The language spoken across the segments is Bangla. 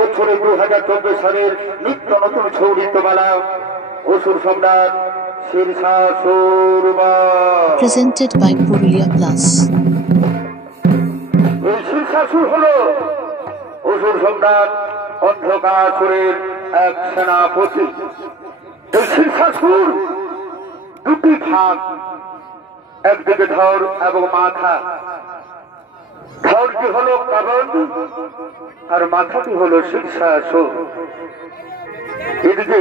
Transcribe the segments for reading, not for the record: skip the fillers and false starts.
বছরে 2014 সালের নিত্য নতুন ছৌ নৃত্যমালা অসুর সম্রাট শেরশাসুর presented by Purulia Plus। এই শেরশাসুর হলো অসুর সম্রাট অন্ধকাসুরের এক সেনাপতি। এই শেরশাসুর দুটি ভাগ, একদিকে ধর এবং মাথা। ধরটি হলো কাবন আর মাথাটি হলো শেরশাসুর। এদিকে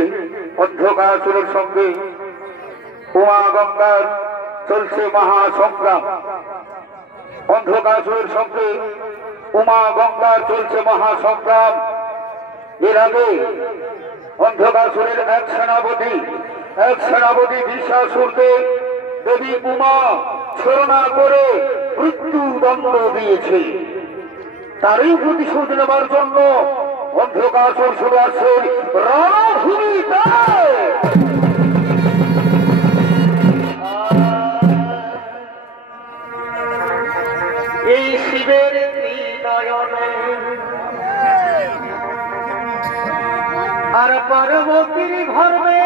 অন্ধকাসুরের সঙ্গে উমা গঙ্গার চলছে মহাসংগ্রাম। অন্ধকাসুরের সঙ্গে উমা গঙ্গার চলছে মহাসংগ্রাম। এর আগে অন্ধকাসুরের এক সেনাপতি বিষাসুরকে দেবী উমা ছলনা করে মৃত্যুদণ্ড দিয়েছে। তারই প্রতিশোধ নেবার জন্য অন্ধকাসুর শুরু আসছে রণভূমিতে। এই শিবের ত্রিনয়নে আর পার্বতীর ঘরে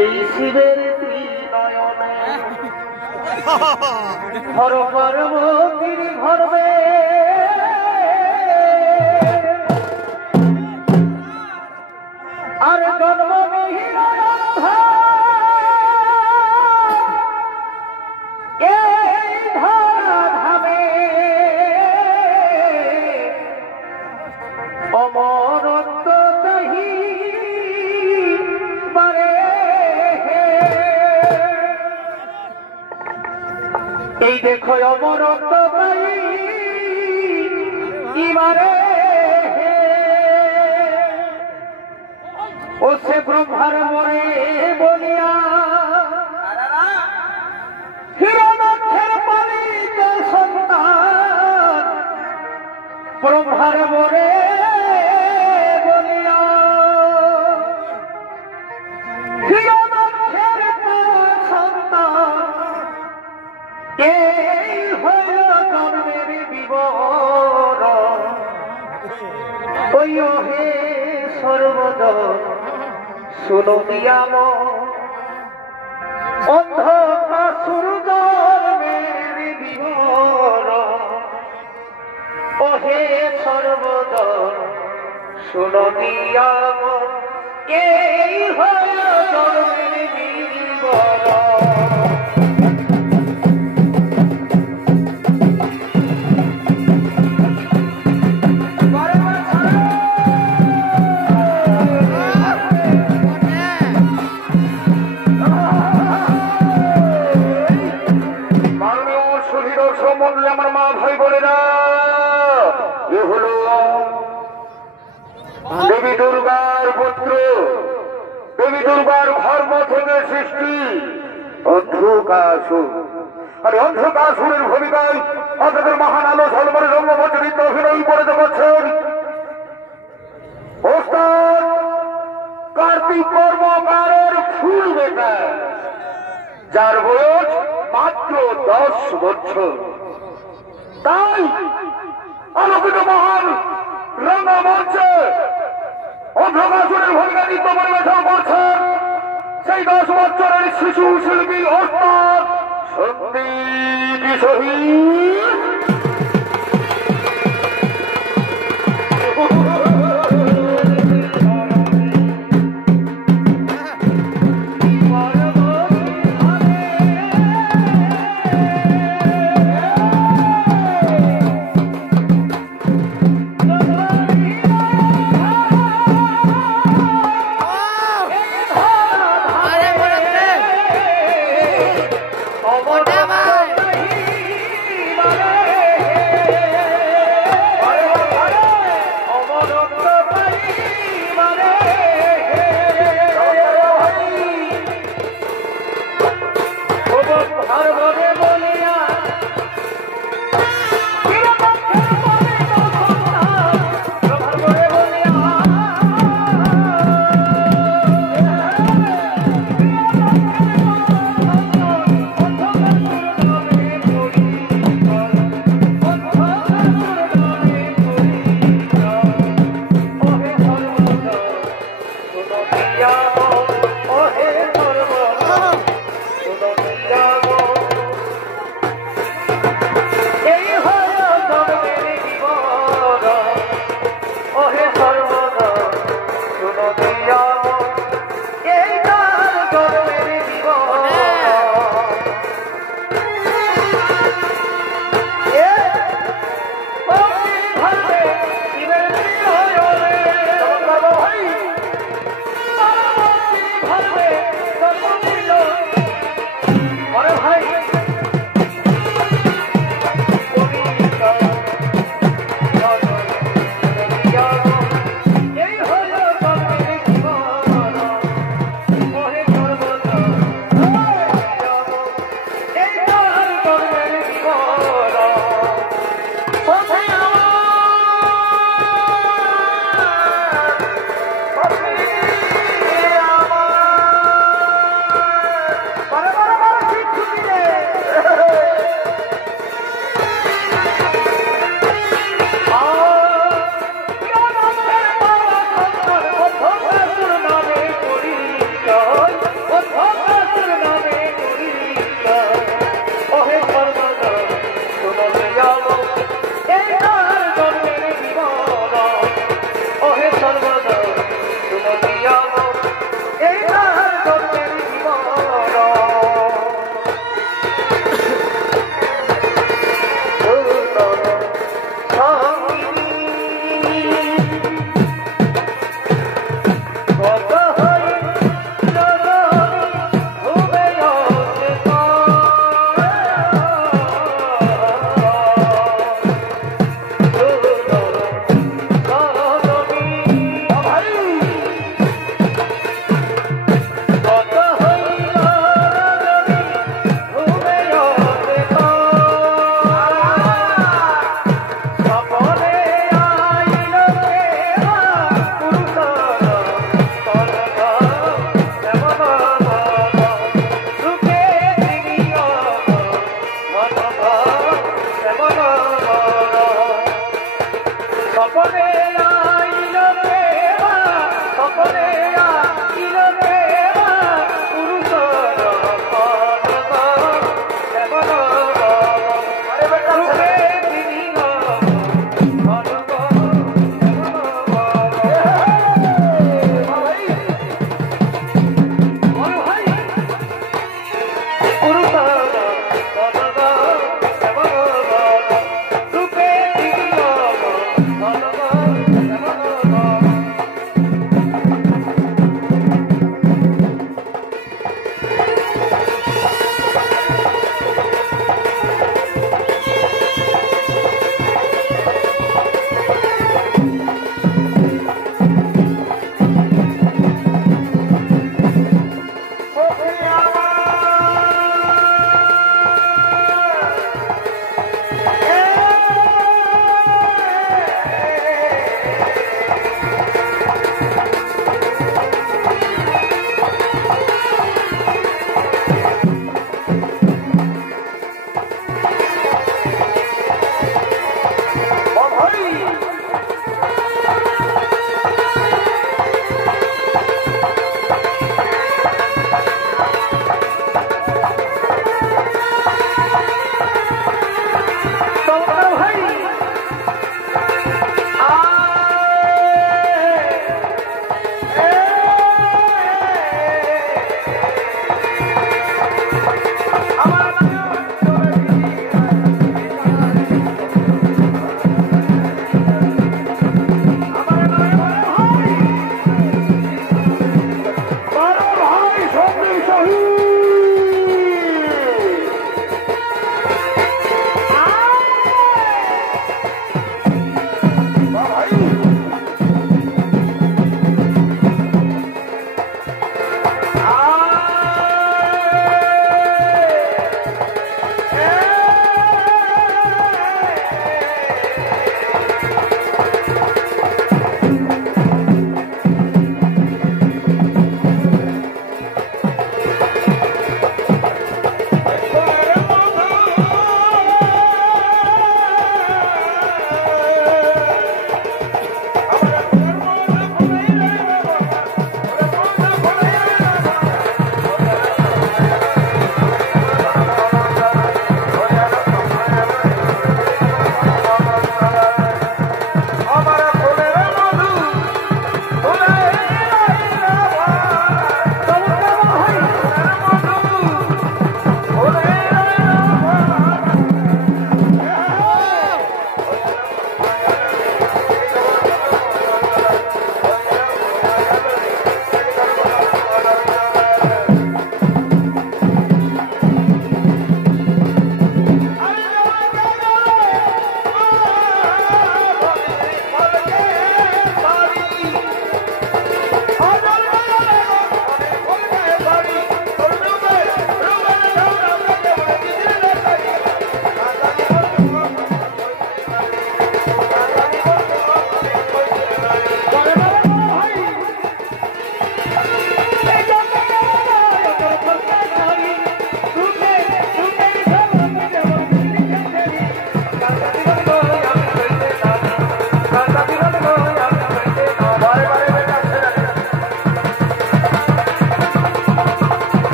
এই শিবের ত্রিনয়নে হর পার্বতীর ঘরে আর জন্মবিহীন এই ধরাধামে অমরত্ব তাহি বারে। এই দেখো অমরত্ব তাহি ইবারে ও সে ব্রহ্মার মরে বলিয়া হিরণাক্ষের পালিত সন্তান ব্রহ্মার মরে বলিয়া হিরণাক্ষের সন্তান এই হল জন্মের বিবরণ। ওই হে সর্বদা শুনো দিয়াম অন্ধকাসুর জন্মের বিবরণ। ওহে সর্বদা শুনো দিয়াম এই হয় জন্মের বিবরণ। আমার মা ভাই বোনেরা, এ হলো দেবী দুর্গার পুত্র, দেবী দুর্গার ধর্ম থেকে সৃষ্টি অন্ধকাসুর। আর অন্ধকাসুরের ভূমিকায় আপনাদের মহান আলো ঝলমলে রঙ্গমঞ্চরিত অভিনয় করে দেখাচ্ছেন ওস্তাদ কার্তিক কর্মকারের ফুল বেটা, যার বয়স মাত্র 10 বছর। তাই আলোকিত মহান রঙ্গমঞ্চে অন্ধকাসুরের ভূমিকা নৃত্য পরিবেশন করছেন সেই 10 বছরের শিশু শিল্পী ওস্তাদ সন্দীপ শহীদ। Oh, hey,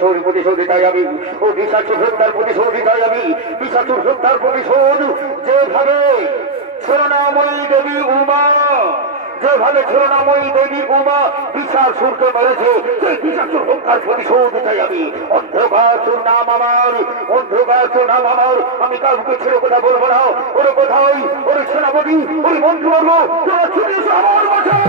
প্রতিশোধ চাই আমি, ও পিশাচুর হত্যার প্রতিশোধ চাই আমি, পিশাচুর হত্যার প্রতিশোধ। যেভাবে করুণাময়ী দেবী উমা, যেভাবে করুণাময়ী দেবী উমা পিশাচুরকে মেরেছে, সেই পিশাচুর হত্যার প্রতিশোধ চাই আমি। অন্ধকাসুর নাম আমার, অন্ধকাসুর নাম আমার। আমি কাউকে ছেড়ে কথা বলবো না। ওর কোথায় ওর সেনাপতি, ওই মন্ত্রীবর্গ তোরা ছুটে এসো আমার মাঠে।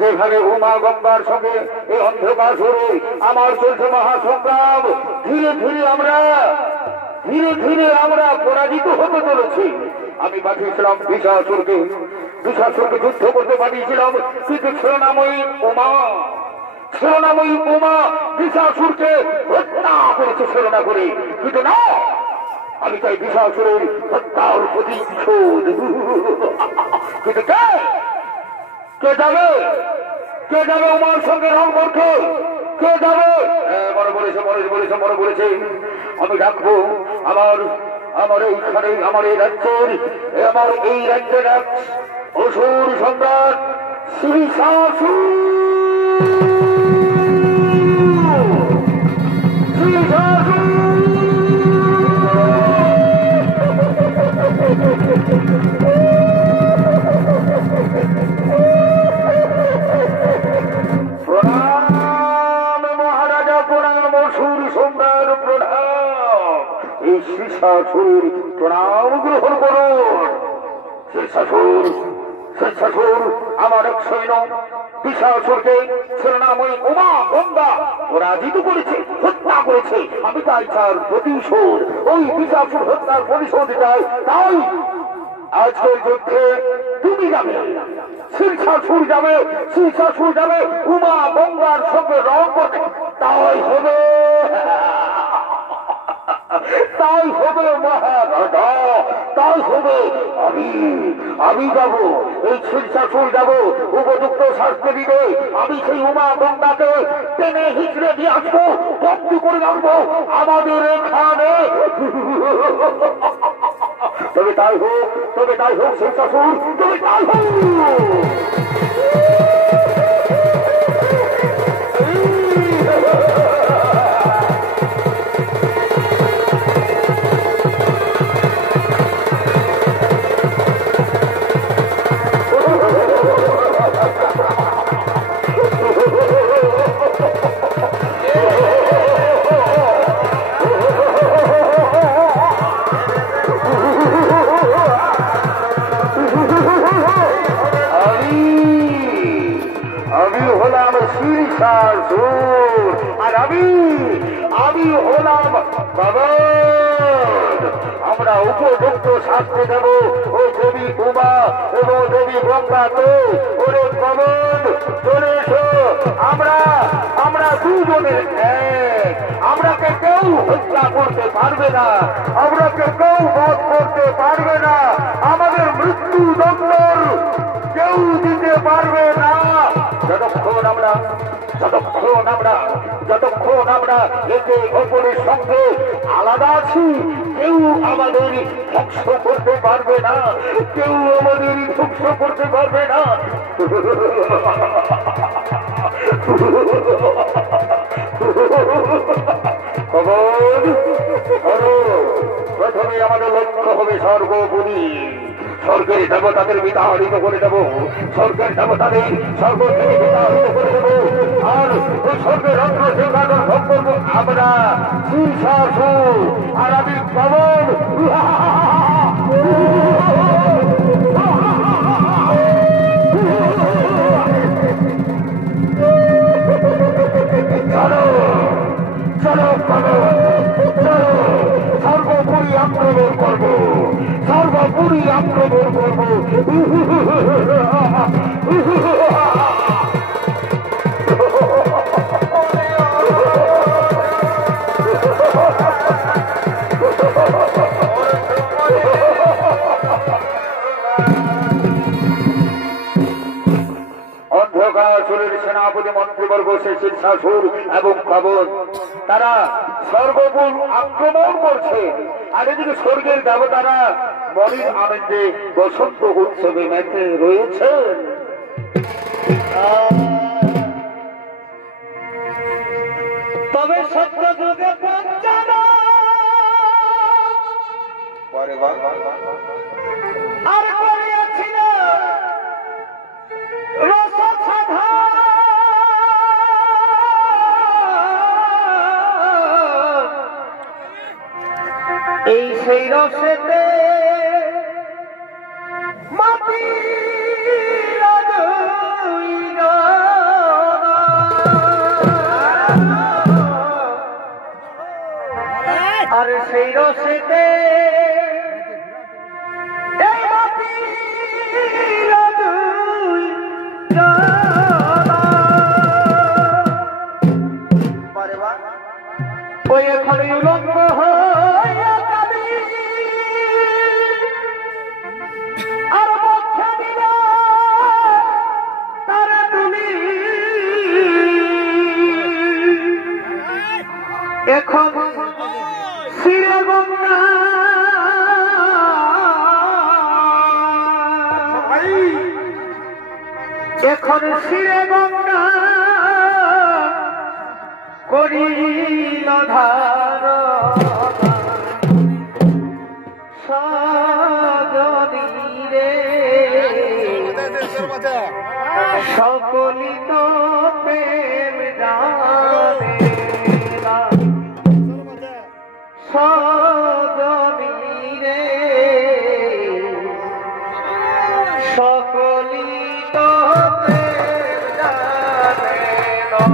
যেভাবে উমা গঙ্গার সঙ্গে এই অন্ধকার সুরে আমার চলছে মহাসংগ্রাম। ধীরে ধীরে আমরা পরাজিত হতে চলেছি। আমি পাঠিয়েছিলাম পিশাচুরকে যুদ্ধ করতে পাঠিয়েছিলাম, কিন্তু করুণাময়ী উমা পিশাচুরকে হত্যা করেছে ছলনা করে। কিন্তু না, আমি চাই পিশাচুরের হত্যার প্রতিশোধ। কিন্তু কে যাবে উমার সঙ্গে রং করতে? কে যাবে? মনে বলেছে আমি ডাকবো আমার এইখানে, আমার এই রাজ্যের অসুর সম্রাট শ্রীশাসুর। শ্রীশাসুর প্রণাম গ্রহণ করুন। শ্রীশাসুর আমার এক সৈন্য পিশাচুরকে করুণাময়ী উমা গঙ্গা পরাজিত করেছে, হত্যা করেছে। আমি তাই তার প্রতিশোধ, ওই পিশাচুর হত্যার প্রতিশোধ চাই। তাই আজকের যুদ্ধে তুমি যাবে, শ্রীশাসুর যাবে উমা গঙ্গার সঙ্গে রং করতে। তাই হবে মহারাজা, তাই হবে। আমি যাব, এই শ্রীশাসুর যাব, উপযুক্ত শাস্তি দিবে। আমি সেই উমা গঙ্গাকে টেনে হিচড়ে দিয়ে আসবো, বন্দী করে রাখবো আমাদের এখানে। তবে তাই হোক শ্রীশাসুর, তবে তাই হোক। সিংহাসুর আর আমি হলাম বাবা। আমরা উপযুক্ত শাস্তি দেব ওই দেবী উমা এবং দেবী গঙ্গাকে। ওরে কমন চলে এসো, আমরা দুজনের এক। আমরাকে কেউ হত্যা করতে পারবে না, আমরাকে কেউ বধ করতে পারবে না, আমাদের মৃত্যু দণ্ড কেউ দিতে পারবে না। যতক্ষণ আমরা একে অপরের সঙ্গে আলাদা আছি, কেউ আমাদের ধ্বংস করতে পারবে না, কেউ আমাদের ধ্বংস করতে পারবে না। প্রথমে আমাদের লক্ষ্য হবে স্বর্গপুরী। স্বর্গের দেবতাদের বিতাড়িত করে দেব, স্বর্গের দেবতাদের স্বর্গ থেকে বিতাড়িত করে দেব। আর ওই স্বর্গের রত্ন সিংহাসন ভোগ করবো আমরা সিংহাসন। আর আমি কমন চলো সর্বোপরি আক্রমণ করবো, সর্বোপরি আক্রমণ করবো। অন্ধকাসুরের সেনাপতি মন্ত্রীবর্গ সেই সিংহাসুর এবং কবর তারা সর্বপুর আক্রমণ করছে। আর এদিকে স্বর্গের দেবতারা মনের আনন্দে বসন্ত উৎসবে মেতে রয়েছে। তবে সত্য যুগে পঞ্চানো আর করিয়াছিল রসসাধা। এই সেই রসেতে মাটি আর সেই রসেতে এই মাটি ওই এখন উলঙ্গ হইয়া কাঁদি আর বক্ষে দিল তার তুলি। এখন শিরে গঙ্গা এখন শিরে গঙ্গা করিল ধার সজনী রে সকলি তো প্রেম জানে না। সজনী রে সকলি তো প্রেম জানে না।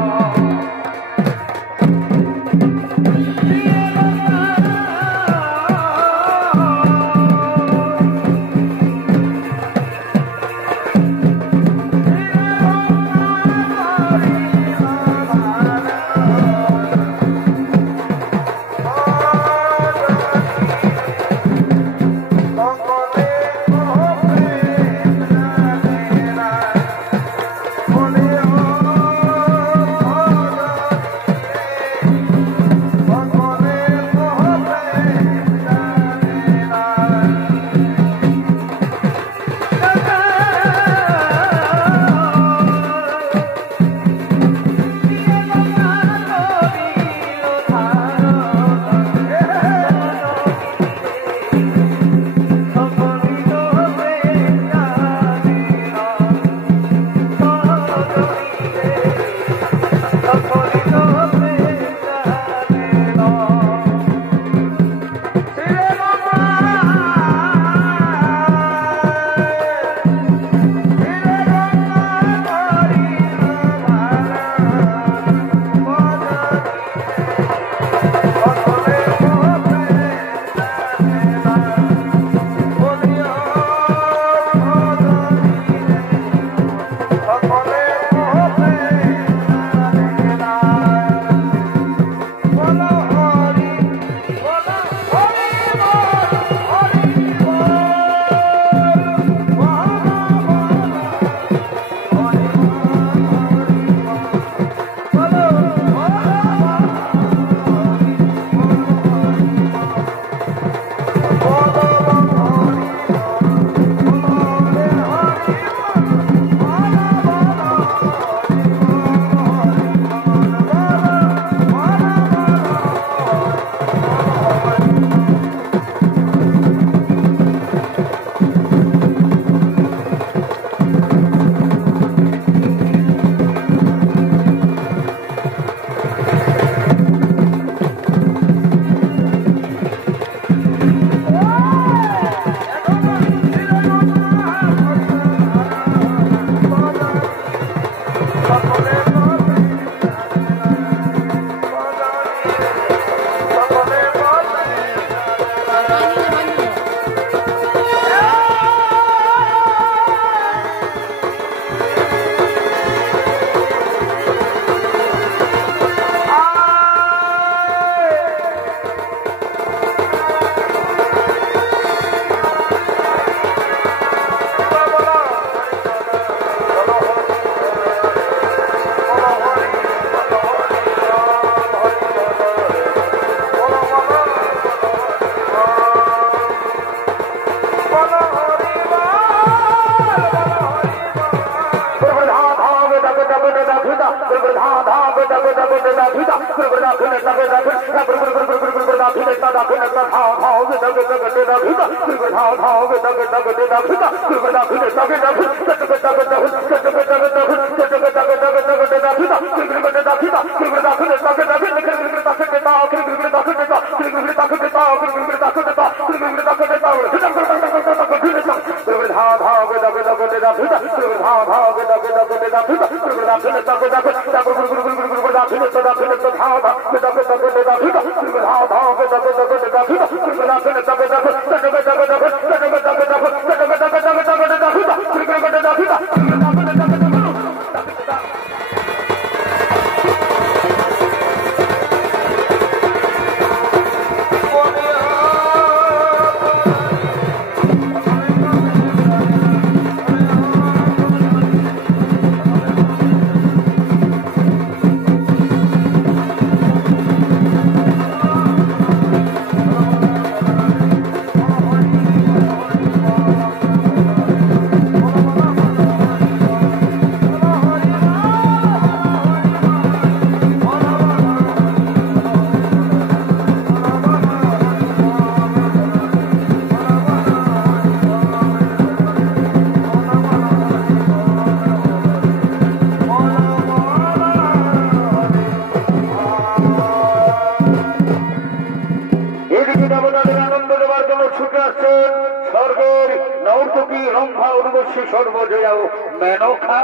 সর্বজয়া মেনকা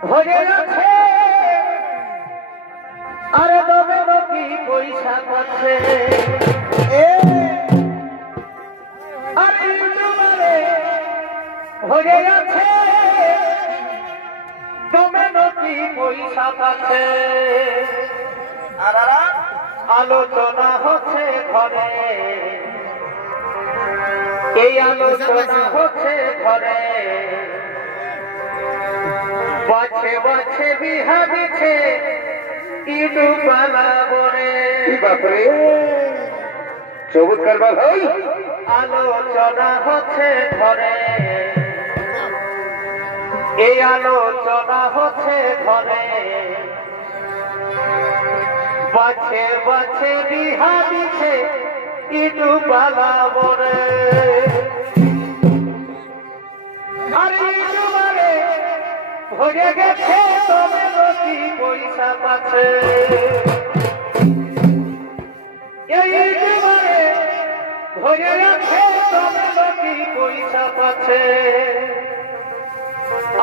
ভরে আছে আরে তবে কি পয়সা আছে আরে তোমারে ভরে আছে তবে কি পয়সা আছে আলোচনা হচ্ছে ঘরে এই আলোচনা হচ্ছে ঘরে বাছে বাছে বিহা দিছে ইদু পালা বরে বাপরে চমৎকার ভাই আলোচনা হচ্ছে ঘরে এই আলোচনা হচ্ছে ঘরে বাছে বাছে বিহা দিছে ইদু পালা বরে আরে ইদু বারে ভরে গেছে তবে কি পয়সা পাচ্ছে এই ইদু বারে ভরে গেছে তবে কি পয়সা পাচ্ছে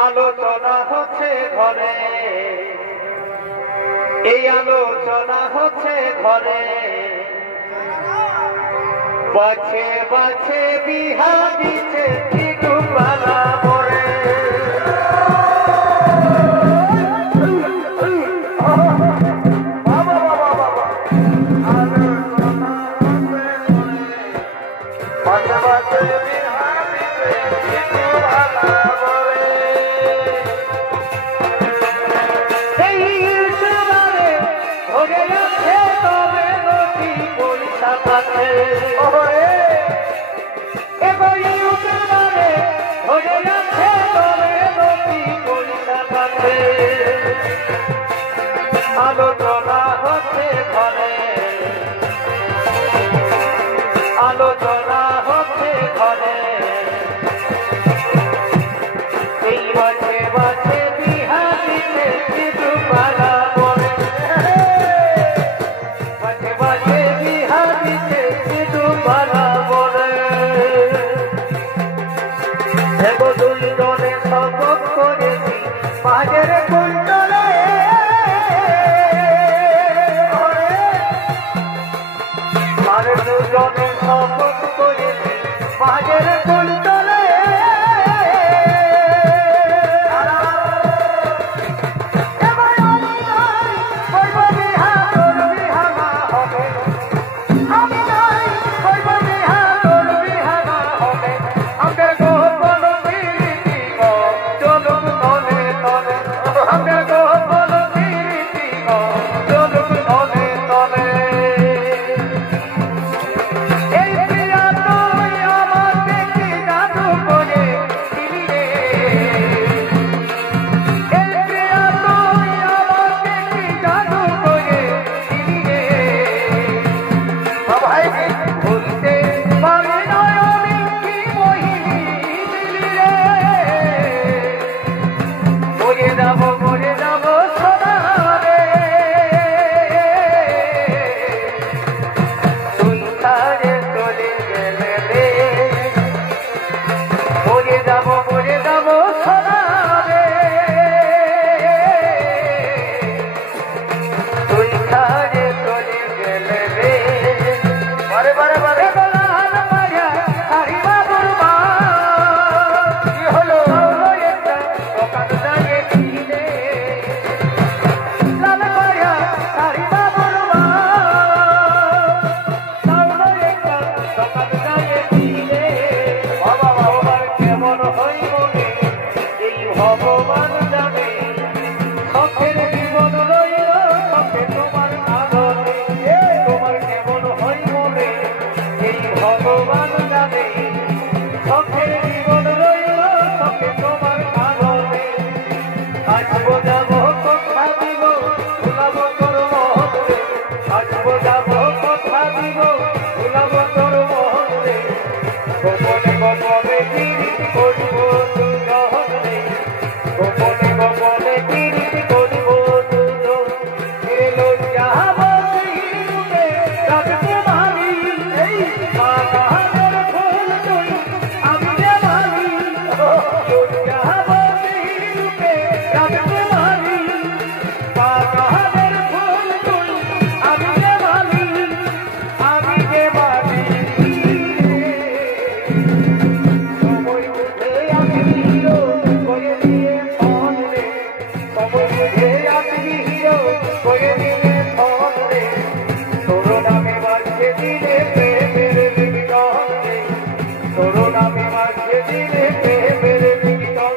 আলোচনা হচ্ছে ঘরে এই আলোচনা হচ্ছে ঘরে বাছে বাছে বিহা দিছে ইদু পালা বরে আলোচনা হচ্ছে ঘরে আলোচনা হচ্ছে ঘরে এই বাছে বাছে বিহা দিতে ইদু পালা বরে বাছে বাছে বিহা দিতে ইদু পালা বরে এগো দুজনে শপথ করেছি পাহাড়ের কুণ্ডলে দুজনে শপথ করে ভগবান জানে শখের জীবন রইল শখে তোমার কারণে আসবো যাবো কথা দিব ভুলাবো তোর মোহন রে আসবো যাবো কথা দিব ভুলাবো তোর মোহন রে গোপনে গোপনে পীড়িত করিব দুজন রে গোপনে গোপনে পীড়িত করিব দুজন এলো যাবো রূপে রাখতে মারি এই বাগানের ফুল তুই আমি যে মারি যাবো রূপে রাখতে মারি বাগানের ফুল তুই আমি যে মারি আমি যে মারি সময় বুঝে আসবি হিরো করে দিয়ে ফোন রে সময় বুঝে আসবি হিরো করে দিয়ে ফোন রে তোর নামে বাজছে দিলে প্রেমের বিজ্ঞান রে তোর নামে বাজছে দিলে প্রেমের বিজ্ঞান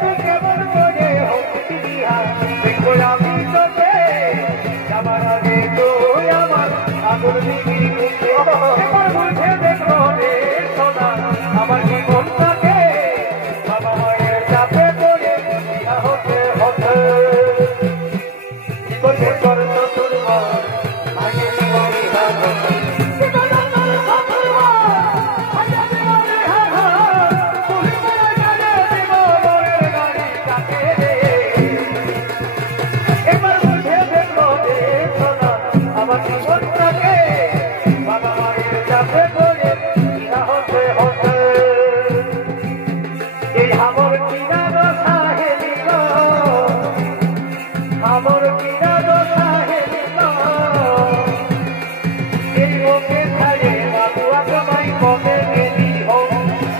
তুই কেমন করে হচ্ছি বিহা দেখো আমি তোকে আমার আগে তুই আমার আদর বিক্রি করছে এবার বুঝে দেখো রে সোনা আমার জীবনটাকে বাবা মায়ের চাপে পড়ে বিয়া হতে হতে কি করবে তোর শ্বশুর মা আগে জীবনী হাত এবার বুঝে দেখো রে সোনা আমার জীবনটাকে বাবা মায়ের চাপে পড়ে বিয়া হতে হতে এই আমার কিনা দশা হেলিল আমার কিনা দশা হেলিল এই ওকে ছাড়ে বাবু তোমায় কবে গেলি হো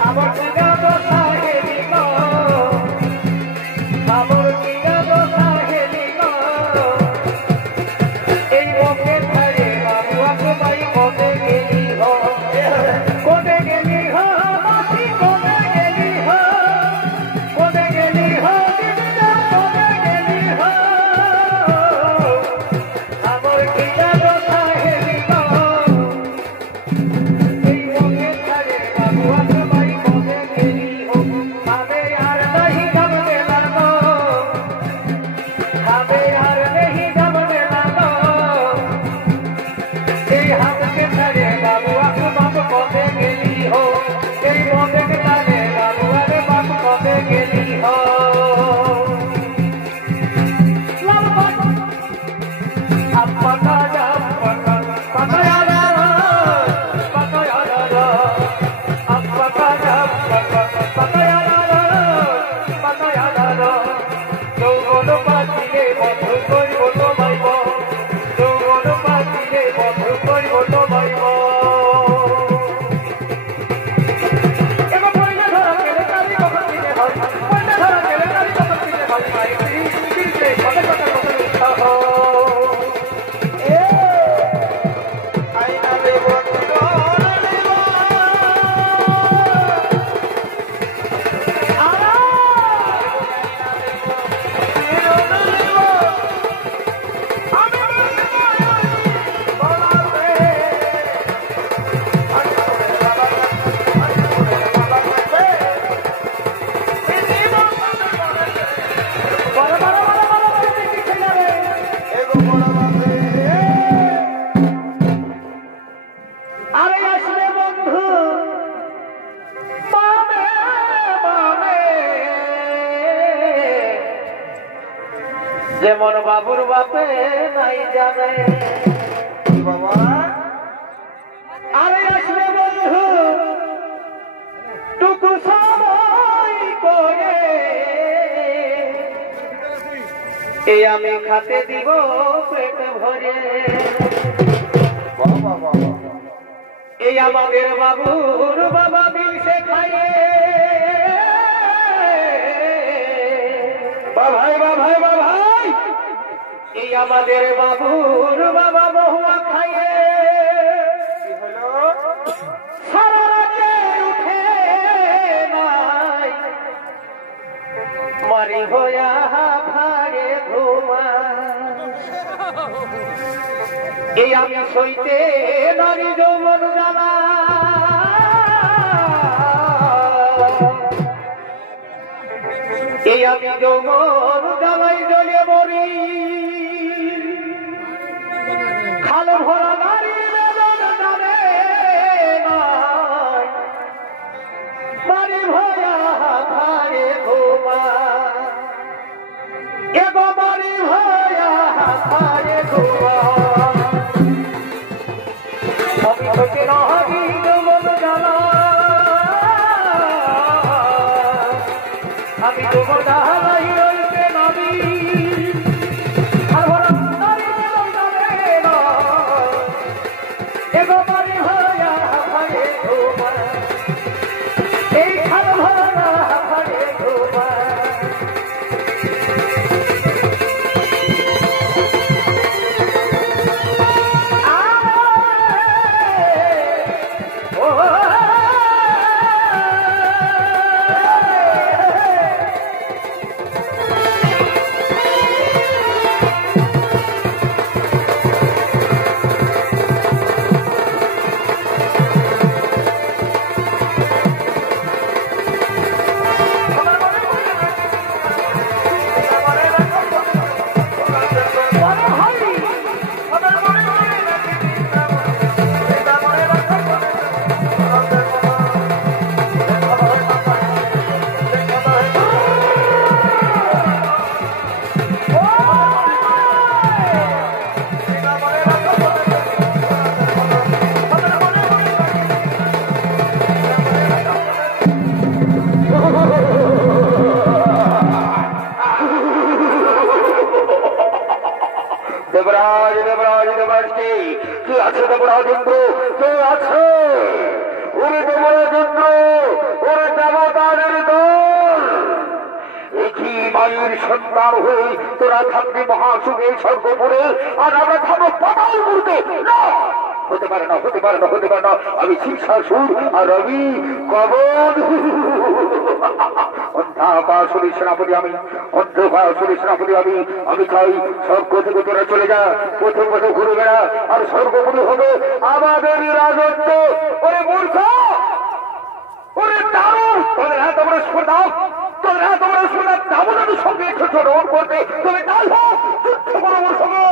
আমার কিনা দশা হেলিল আমার কিনা দশা হেলিল এই ওকে ছাড়ে বাবু তোমায় কবে গেলি হো কবে গেলি হো মাসি কবে গেলি হো কবে গেলি হো দিদিরা কবে গেলি হো আমার কিনা দশা হেলিল এই ওকে ছাড়ে বাবু তোমায় কবে গেলি হো আমি আর নাহি যাব মেলানো আমি আর নাহি যাব মেলানো এই হাতকে ছাড়ে বাবু বাপ কবে গেলি হো এই মনকে ছাড়ে বাবু আরে বাপ কবে গেলি হো লাল বাপ আপা কাজা পাকায়া পাকায়া আপা কাজা পাকায়া পাকায়া যৌবন পাচিলে বন্ধু করিব তোমায় যৌবন পাচিলে বন্ধু করিব তোমায় এবার পয়লা ধরা গেলে কারি কখন দিনে হয় পয়লা ধরা গেলে কারি কখন দিনে হয় ভাই দিলে কথা কথা কথা উৎসাহ আইনা দেব আরে আসলে বন্ধু মামে মামে যেমন বাবুর বাপে নাই জানে বাবা আরে আসলে বন্ধু টুকু সময় করে এই আমি খাতে দিব পেট ভরে এই আমাদের বাবুর বাবা মিলছে খাইয়ে ভাই ভাই এই আমাদের বাবুর বাবা বহুয়া খাইয়ে সারা রাতে উঠে নাই মারি হইয়া ভাগে ঘুমা এই আমি সইতে নারী যৌবন জ্বালা আমি যৌবন জ্বালাই জ্বলে মরি খাল ভরা নারীর বেদন জানে না বাড়ি ভয়া খায়ে ঘুমা এগো বাড়ি ভয়া খায়ে ঘুমা আমি তোকে নাহি যৌবন জ্বালা আমি তোমার জ্বালাই রইতে নাবি আর ভরা নারীর বেদন জানে না এগো বাড়ি ভয়া খায়ে ঘুমা এই খাল ভরা খায়ে ঘুমা দেবরাজ দেবরাজ দেবরাজকে কি আছে দেবরাজেন্দ্র কে আছে ওরে দেবরাজেন্দ্র ওরে দেবতাদের দল একই মায়ের সন্তান হয়ে তোরা থাকবি মহাসুখে স্বর্গপুরে আর আমরা থাকবো পাতাল করতে না হতে পারে না হতে পারে না হতে পারে না আমি শিক্ষাসুর আর আমি কবর অন্ধাকাশুরী সেনাপতি আমি অন্ধকাশুরী সেনাপতি আমি চাই স্বর্গ থেকে তোরা চলে যা পথে পথে ঘুরে বেড়া আর স্বর্গপুরী হবে আমাদের রাজত্ব ওরে মূর্খ ওরে দারুণ তোদের হাত আমরা স্পর্ধা তোদের হাত আমরা স্পর্ধা দামোদরের সঙ্গে ছোটন করতে তবে তাই হোক যুদ্ধ করো ওর সঙ্গে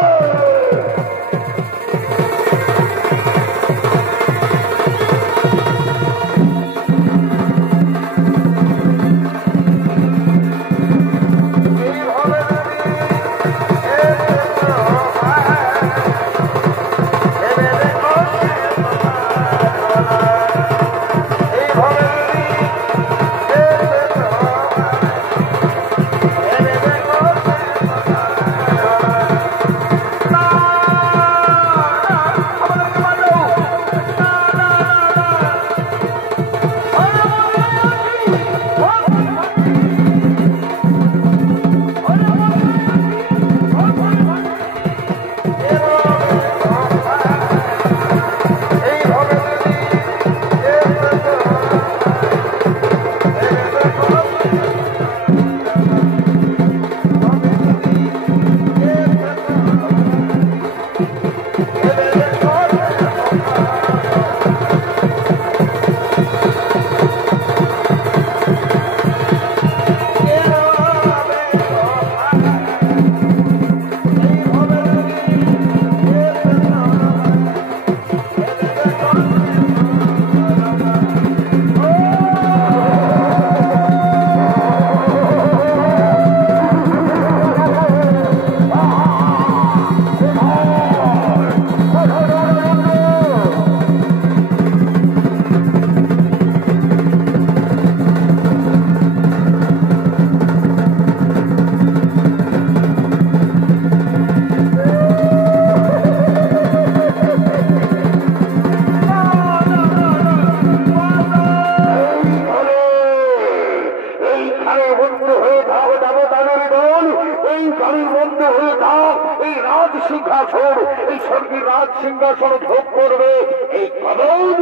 সিংহাসন এই স্বর্গের রাজ সিংহাসন ভোগ করবে এই কদম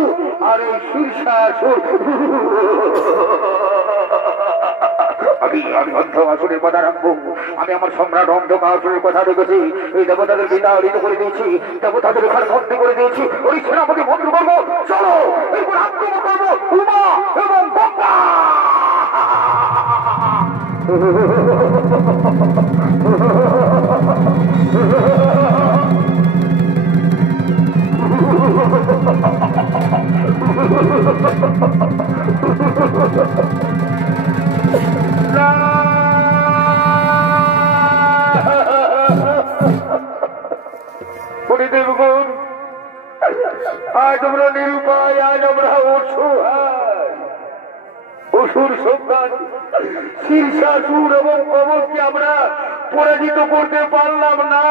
আর এই শীর্ষাসন। আমি অন্ধকাসুরের কথা রাখবো। আমি আমার সম্রাট অন্ধকাসুরের কথা রেখেছি। এই দেবতাদের বিতাড়িত করে দিয়েছি, দেবতাদের এখানে বন্দী করে দিয়েছি। ওই সেনাপতি বন্ধু করবো, চলো এরপর আক্রমণ করবো উমা এবং গঙ্গা। দেবগুণ আজ আমরা নিরুপায়, আজ আমরা অসহায়। অসুর সন্তান শীর্ষাসুর এবং কবরকে আমরা পরাজিত করতে পারলাম না।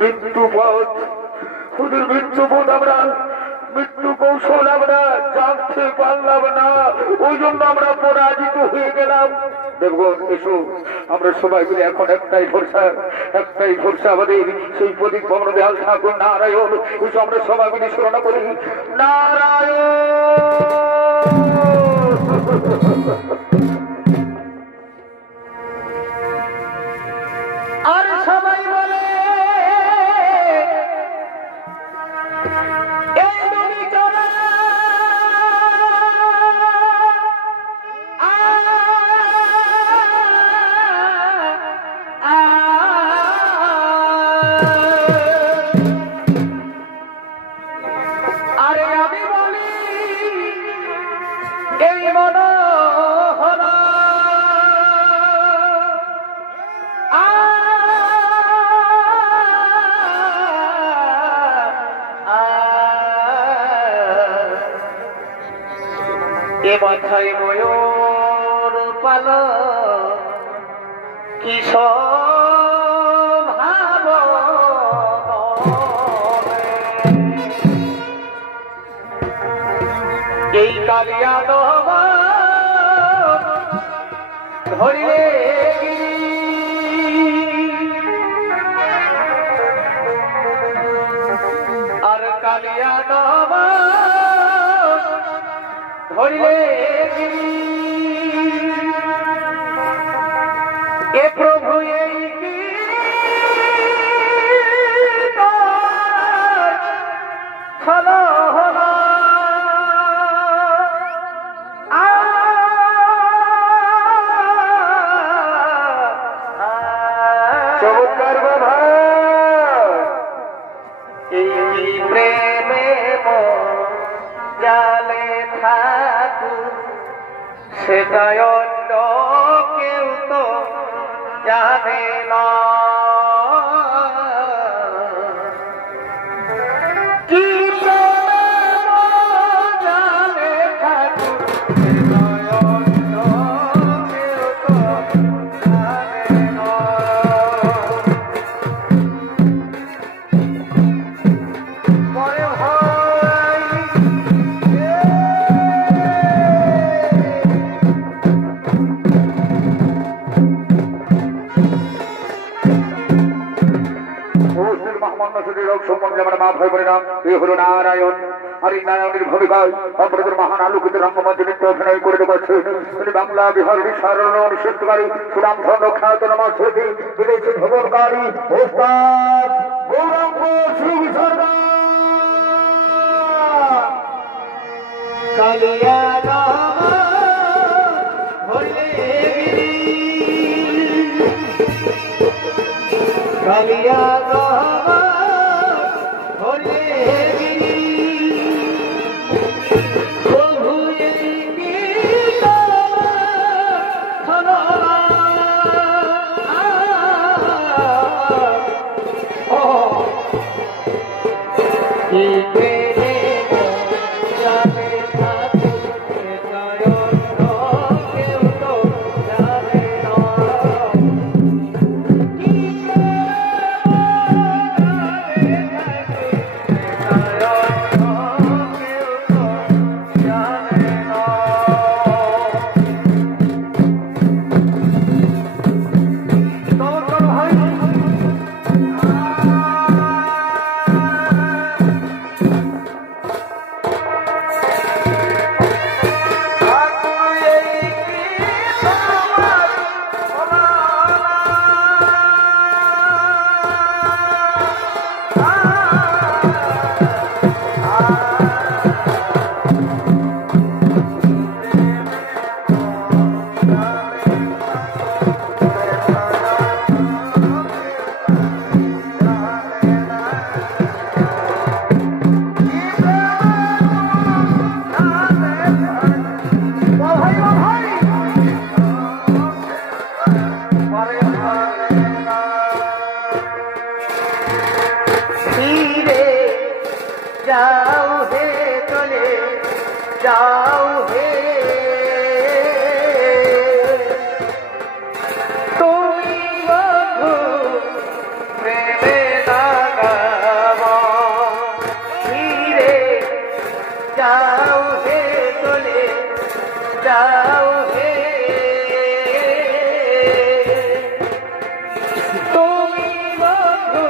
মৃত্যুপথ আমরা মৃত্যু কৌশল আমরা জানতে পারলাম না, ওই জন্য আমরা পরাজিত হয়ে গেলাম। দেখবো এসো আমরা সবাই মিলে এখন একটাই ভরসা আমাদের সেই প্রদীপ ভবন দেয়াল ঠাকুর নারায়ণ। এসো আমরা সবাই মিলে স্মরণ করি নারায়ণ। আর সবাই বলে মাথায় ময়ূর পাল কি ভাব এই কালিয়া ধরিলে আর কালিয়া ধরিলে এ প্রভু এই কি হলো হলো চমৎকার বাবা এই প্রেমে জালে ঠাকুর সেটাই অন্য কেউ তো জানে না। কি জানে ঠাকুর সেটাই অন্য কেউ তো জানে না। পরে ভাই মা ভয় করে না, এ হলো নারায়ণ। আর এই নারায়ণের ভূমিকায় অপরাধের মহান আলোকিত রঙ্গমঞ্চে নৃত্য অভিনয় করে দেখাচ্ছেন তিনি বাংলা বিহারের সারণ সৃষ্টিকারী সুনাম ধন্য খ্যাত নমস্কৃতি বিদেশি ভ্রমণকারী ওস্তাদ গৌরঙ্গ শ্রী সরকার। কালিয়া কালিয়া যাও হে তুমি বন্ধু প্রেমে লাগাবা ফিরে যাও হে চলে যাও হে তুমি বন্ধু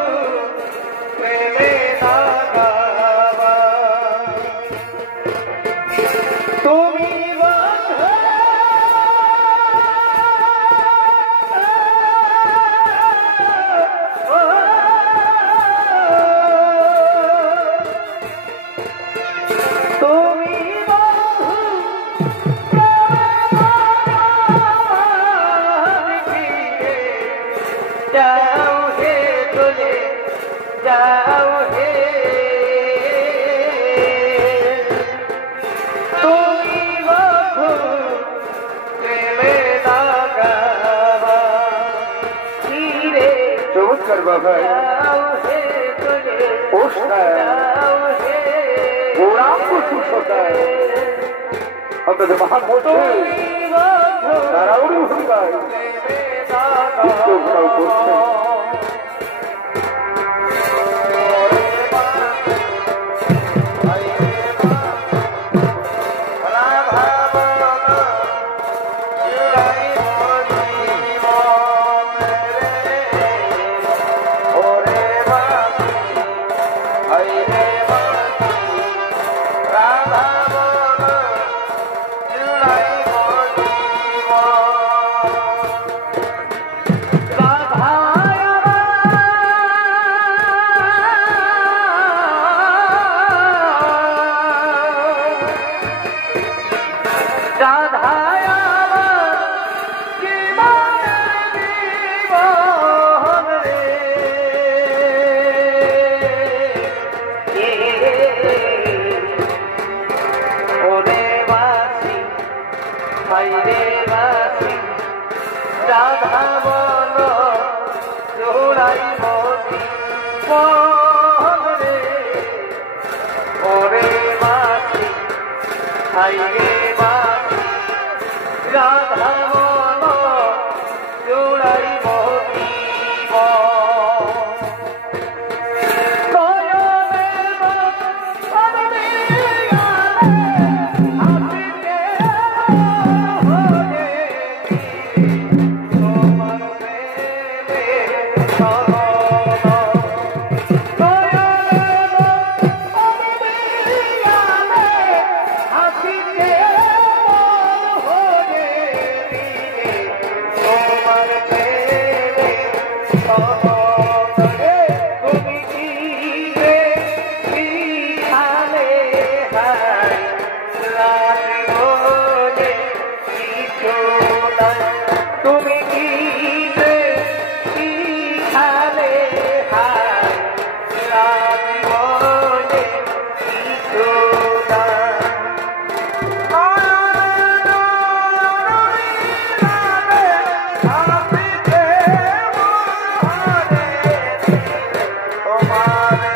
প্রেমে লাগাবা তুমি বন্ধু তুমি যাও হে চলে যাও হে তুমি বন্ধু প্রেমে লাগাবা ফিরে চমৎকার বাবাই যাও হে চলে যাও হে গৌরাঙ্গ সুসতায় আপনাদের মহান মোটে তারাও ভূমিকায় বিশ্বঘাও করছেন রাধা বল জোড়াই মতি মহরে ওরে মাছি হাইরে মাছি রাধা বল জোড়াই মতি তুমি কি খালে হায় রাজীবনে কিছু না তোমার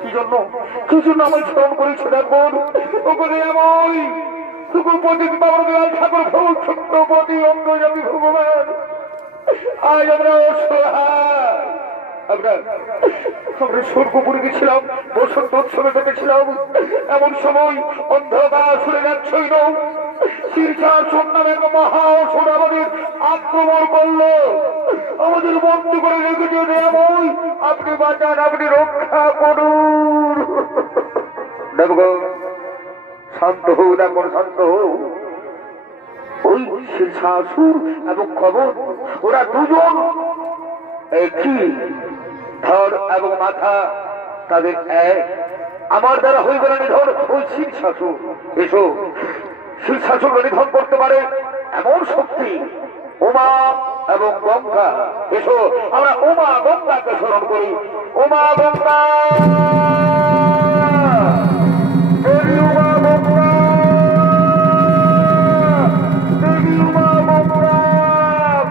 কি জন্য কি জন্য আমায় স্মরণ করেছে দেখুন ওখানে এমন সুকুপতিত বাবার দয়াল ঠাকুর ভগবান ছোট্টপতি অঙ্গজামী ভগবান আজ আমরা অসহায় আমরা স্বর্গপুরে গেছিলাম বসন্ত উৎসবে দেখেছিলাম এমন সময় অন্ধকার শুনে যাচ্ছই নৌ শীর্ষাসন নামে এক মহা অসুর আমাদের আক্রমণ করলো আমাদের বন্ধু করে রেখেছে এমন আপনি বাঁচান আপনি রক্ষা করুন দেবগণ শান্ত হও দেখুন শান্ত হও ওই শীর্ষাসুর এবং খবর ওরা দুজন একই ধর এবং মাথা তাদের এক আমার দ্বারা হইবে না নিধন ওই শীর্ষাসুর এসো শীর্ষাসুর নিধন করতে পারে এমন শক্তি উমা এবং গঙ্গা এসো আমরা উমা গঙ্গাকে স্মরণ করি উমা গঙ্গা দেবী উমা গঙ্গা দেবী উমা গঙ্গা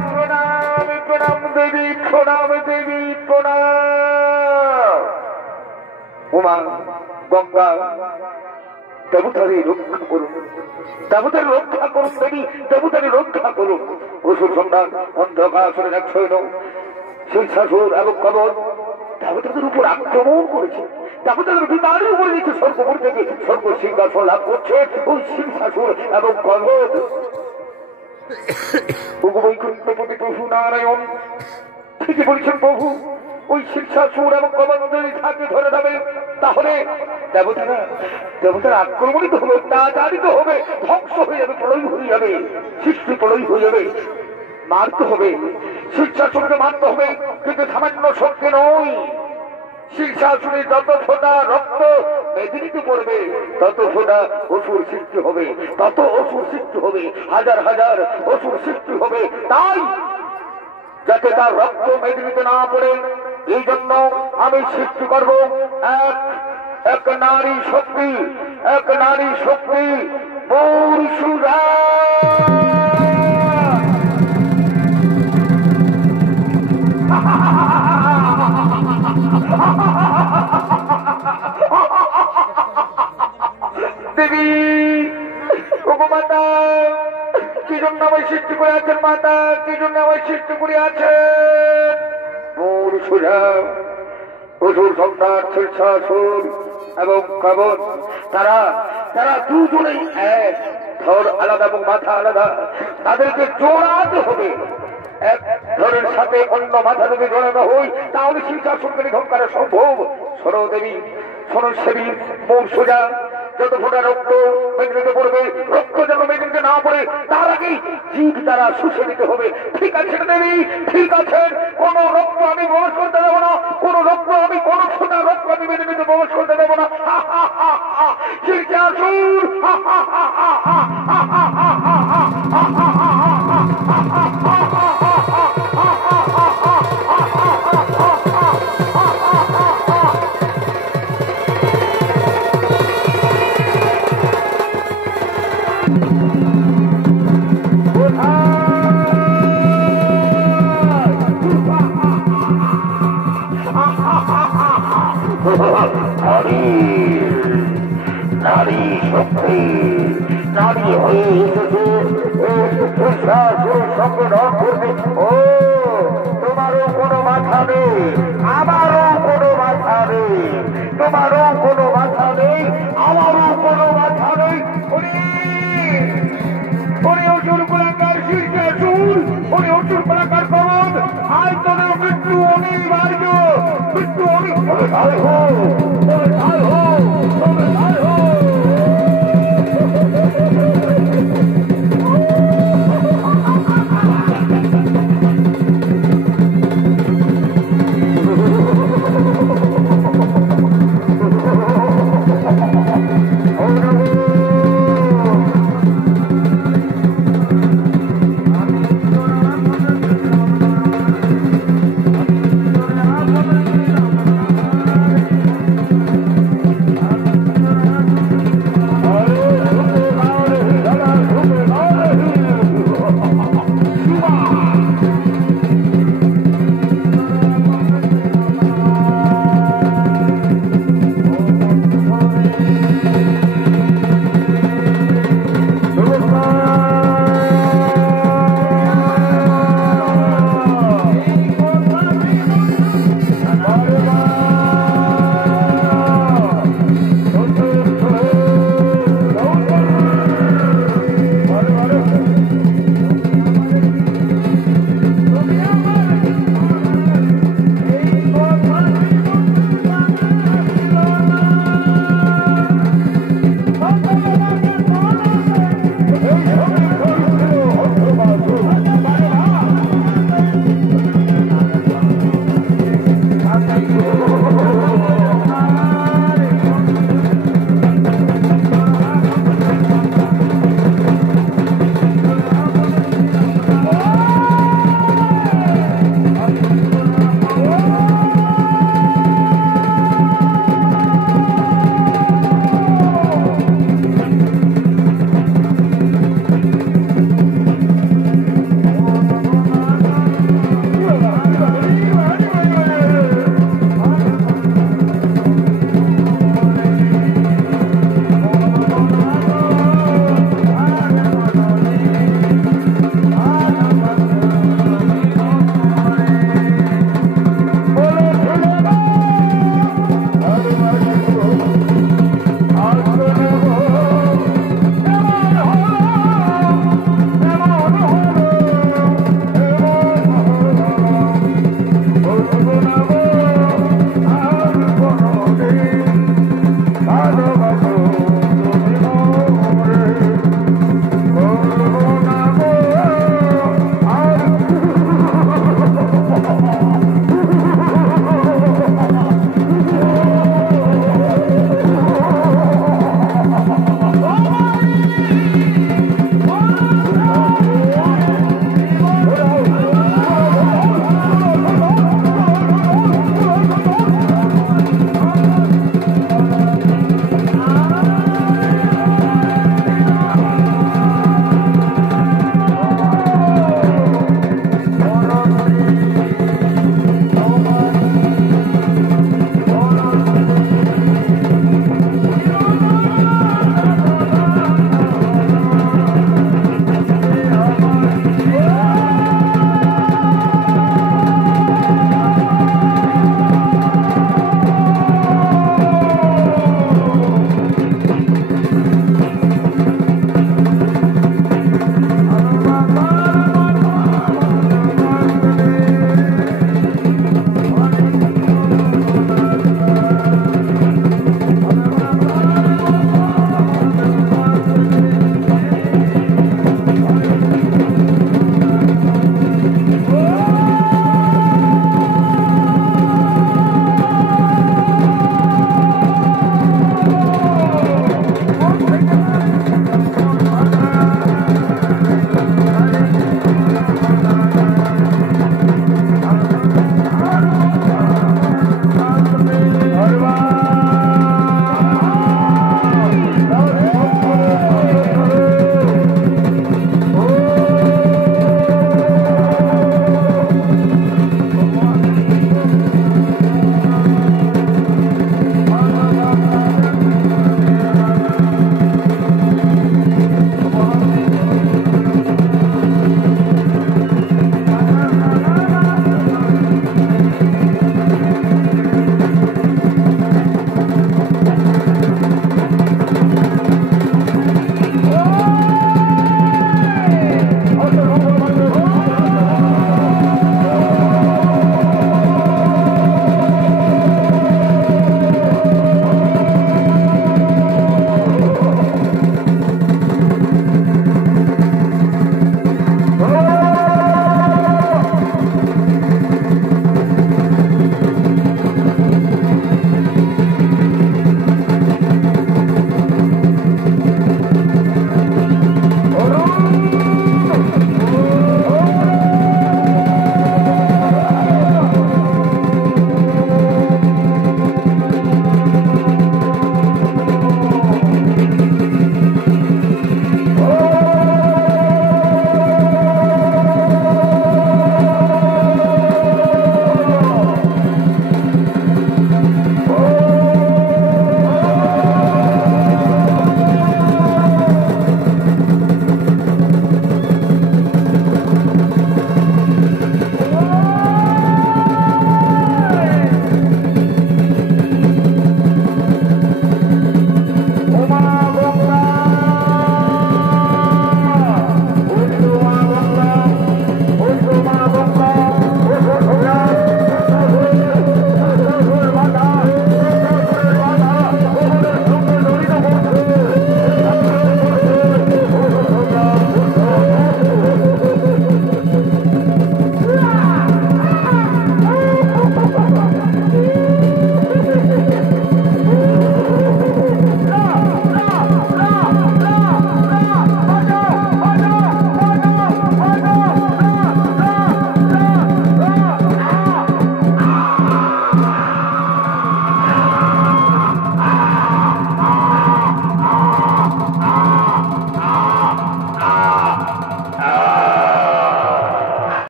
প্রণাম প্রণাম দেবী প্রণাম দেবী প্রণাম উমা গঙ্গা দেবতারে রক্ষা করুন দেবতার রক্ষা করুন দেবী দেবতারে রক্ষা করুন অসুর সন্ধান অন্ধকার শুনে যাচ্ছই নৌ শীর্ষাসুর এবং কবর দেবতাদের উপর আক্রমণ করেছে দেবতাদের বিমানের উপরে দিচ্ছে স্বর্গপুর থেকে স্বর্গ সিংহাসন লাভ করছে ওই শীর্ষাসুর এবং কবর বৈকুণ্ঠপতি প্রভু নারায়ণ ঠিকই বলছেন প্রভু ওই শীর্ষাসুর এবং কবর যদি থাকে ধরে যাবে তাহলে দেবতারা আক্রমণিত হবে তাড়াতাড়িত হবে ধ্বংস হয়ে যাবে প্রলয় হয়ে যাবে সৃষ্টি প্রলয় হয়ে যাবে মারতে হবে শীর্ষাসুরকে মারতে হবে কিন্তু সামান্য শক্তি নয় শীর্ষাসুরের যত ফোঁটা রক্ত মেদিনীতে পড়বে তত ফোঁটা অসুর সৃষ্টি হবে তত অসুর সৃষ্টি হবে হাজার হাজার অসুর সৃষ্টি হবে তাই যাতে তার রক্ত মেদিনীতে না পড়ে এই জন্য আমি সৃষ্টি করবো এক নারী শক্তি পরশুরা দেবী ওগো মাতা কি জন্য আমায় সৃষ্টি করে আছেন মাতা কি জন্য আমায় সৃষ্টি করে আছেন পরশুরা অসুর সম্রাট শীর্ষাসুর এবং কবর তারা দুজনেই এক ধর আলাদা এবং মাথা আলাদা তাদেরকে জোড়াতে হবে এক ধরের সাথে অন্য মাথা যদি জড়ানো হয় তাহলে শীর্ষাসুরকে নিধন করা সম্ভব শোনো দেবী শোনো সেবী মোর সোজা যত ফোটা রক্ত মেঘনিতে পড়বে রক্ত যেন মেঘনিতে না পড়ে তার আগেই জীব তারা শুষে নিতে হবে ঠিক আছে দেবী ঠিক আছে কোন রক্ত আমি প্রবেশ করতে দেবো না কোন রক্ত আমি কোন ফোটা রক্ত আমি মেঘনিতে প্রবেশ করতে দেবো না শীর্ষাসুর নারী শক্তি নারী হয়ে এসেছে সঙ্গে রং করবে ও তোমারও কোনো মাথা নেই আমারও কোনো মাথা নেই তোমারও কোনো মাথা নেই আমারও কোনো মাথা নেই অসুর কলাকার শীর্ষাসুর অসুর কলাকার কবর আজ তোদের মৃত্যু অনিবার্য মৃত্যু অনিবার্য